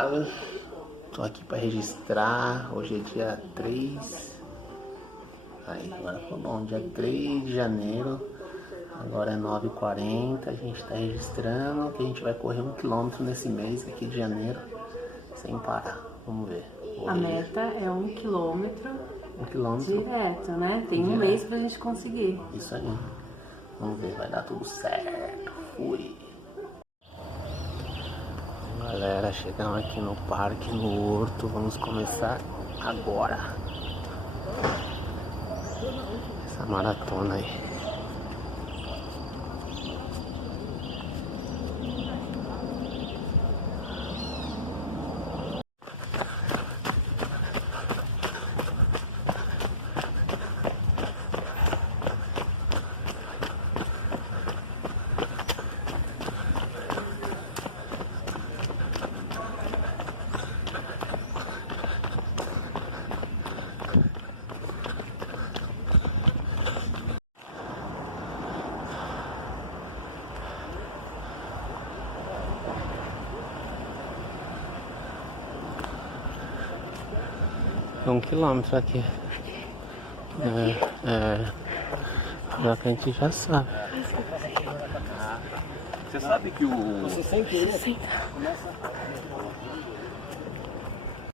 casa. Tô aqui para registrar. Hoje é dia 3. Aí, agora foi bom. Dia 3 de janeiro. Agora é 9h40. A gente tá registrando que a gente vai correr 1 km nesse mês aqui de janeiro. Sem parar. Vamos ver. A meta é 1 quilômetro. 1 quilômetro. Direto, né? Tem um mês pra gente conseguir. Isso aí. Vamos ver, vai dar tudo certo. Fui. Galera, chegamos aqui no parque, no Horto. Vamos começar agora essa maratona aí. É 1 quilômetro aqui. Já que a gente já sabe. Você sabe que o... Você sem querer.